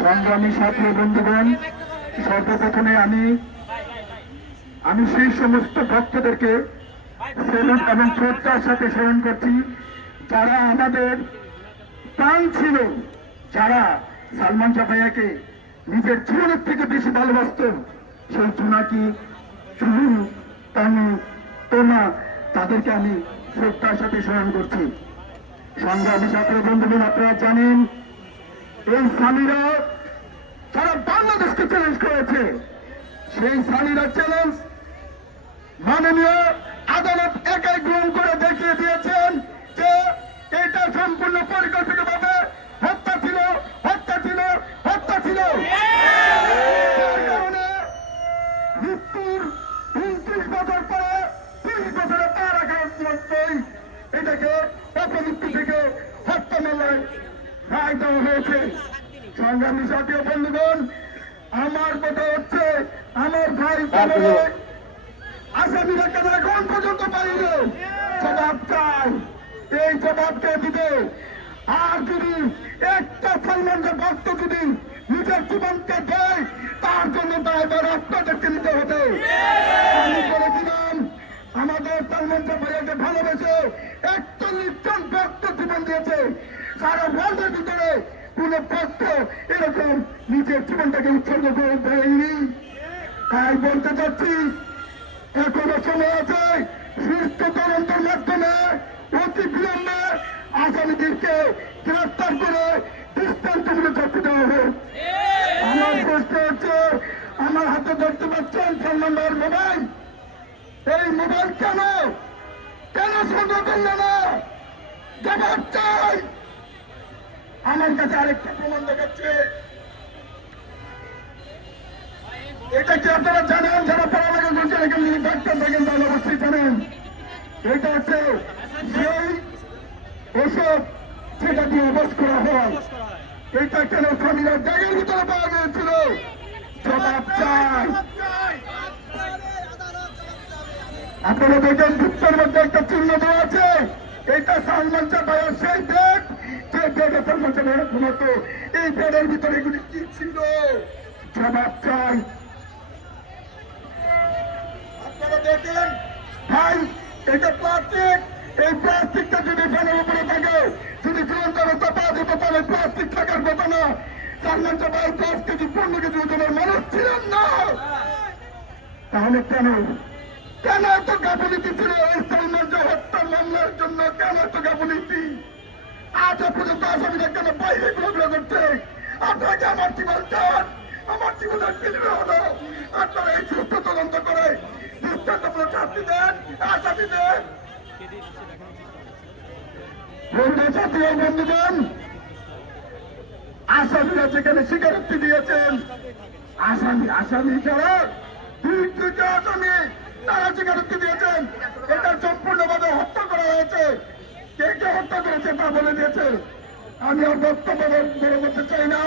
সংগ্রামী সাথী বন্ধুগণ, সর্বপ্রথমে আমি আমি সেই সমস্ত ভক্তদেরকে সেলুট এবং শ্রদ্ধার সাথে স্মরণ করছি, যারা আমাদের প্রাণ ছিল, যারা সালমান চাপাইয়াকে নিজের জীবনের থেকে বেশি ভালোবাসত সেই জোনাকি শুরু তানু, তোমা, তাদেরকে আমি শ্রদ্ধার সাথে স্মরণ করছি। সংগ্রামী ছাত্র বন্ধুগণ, আপনারা জানেন এই স্বামীরা সারা বাংলাদেশকে চ্যালেঞ্জ করেছে। সেই স্বামীরা চ্যালেঞ্জ মাননীয় আদালত একাই গ্রহণ করে দেখিয়ে দিয়েছেন যে এটা সম্পূর্ণ পরিকল্পিতভাবে হত্যা ছিল হত্যা ছিল হত্যা ছিল যার কারণে মৃত্যুর উনত্রিশ বছর পরে তিরিশ বছরে তার আঘাত মধ্যেই এটাকে অপমৃত্যু থেকে হত্যা মামলায় রায় দেওয়া হয়েছে। সংগ্রামী জাতীয় বন্ধুগণ আমার কথা হচ্ছে আমার ভাই আসামিরা কেন এখন পর্যন্ত পাইনি জবাব চাই। এই জবাবকে দিবে? আর যদি একটা সালমানের ভক্ত যদি নিজের জীবনকে দেয় তার জন্য দায়বার আপনাদেরকে নিতে হবে। আমি বলেছিলাম আমাদের সালমান ভাইয়াকে ভালোবেসে একচল্লিশ জন ভক্ত জীবন দিয়েছে সারা ওয়ার্ল্ডের ভিতরে কোন ভক্ত এরকম নিজের জীবনটাকে উৎসর্গ করে দেয়নি। তাই বলতে চাচ্ছি, এখনও সময় আছে, সুস্থ তদন্তের মাধ্যমে অতি বিলম্বে আসামিদেরকে গ্রেফতার করে দৃষ্টান্তমূলক শাস্তি দেওয়া হোক আমার প্রশ্ন হচ্ছে, আমার হাতে ধরতে পারছেন সালমান ভাইয়ের মোবাইল। এই মোবাইল কেন? কেন সংগ্রহ করল না জবাব চাই। আমার কাছে আরেকটা প্রমাণ দেখাচ্ছে। এটা কি আপনারা জানেন? যারা পড়ালেখা করছেন এখানে যদি ডাক্তার থাকেন তাহলে অবশ্যই জানেন। এটা হচ্ছে সেই ওষুধ যেটা দিয়ে অবস করা হয়। এটা কেন স্বামীরা ব্যাগের ভিতরে পাওয়া গিয়েছিল? জবাব চাই। আপনারা দেখেন ভিতরের মধ্যে একটা চিহ্ন দেওয়া আছে। এটা সালমান চাপাইয়ের সেই ব্যাগ যে চাপাইয়ের ঘুমাতো। এই ব্যাগের ভিতরে এগুলি কি ছিল? জবাব ভাই, এটা প্লাস্টিক। এই প্লাস্টিকটা যদি ফ্যানের উপরে থাকে, যদি চূড়ান্ত অবস্থা পাওয়া তাহলে প্লাস্টিক থাকার কথা না। সালমান চাপাই দশ কেজি, পনেরো কেজি ওজনের মানুষ ছিলেন না। তাহলে কেন? কেন এত গাফিলিতি ছিল? এই সালমান যে হত্যা মামলার জন্য কেন এত গাফিলিতি? আজ পর্যন্ত আসামিরা বাইরে ঘোরাঘুরা করছে আপনারা কি আমার আমার জীবনের আসামিরা যেখানে স্বীকারোক্তি দিয়েছেন, আসামি আসামি যারা দুই আসামি তারা স্বীকারোক্তি দিয়েছেন। এটা সম্পূর্ণভাবে হত্যা করা হয়েছে। কে কে হত্যা করেছে তা বলে দিয়েছে আমি আর বক্তব্য বলে করতে চাই না।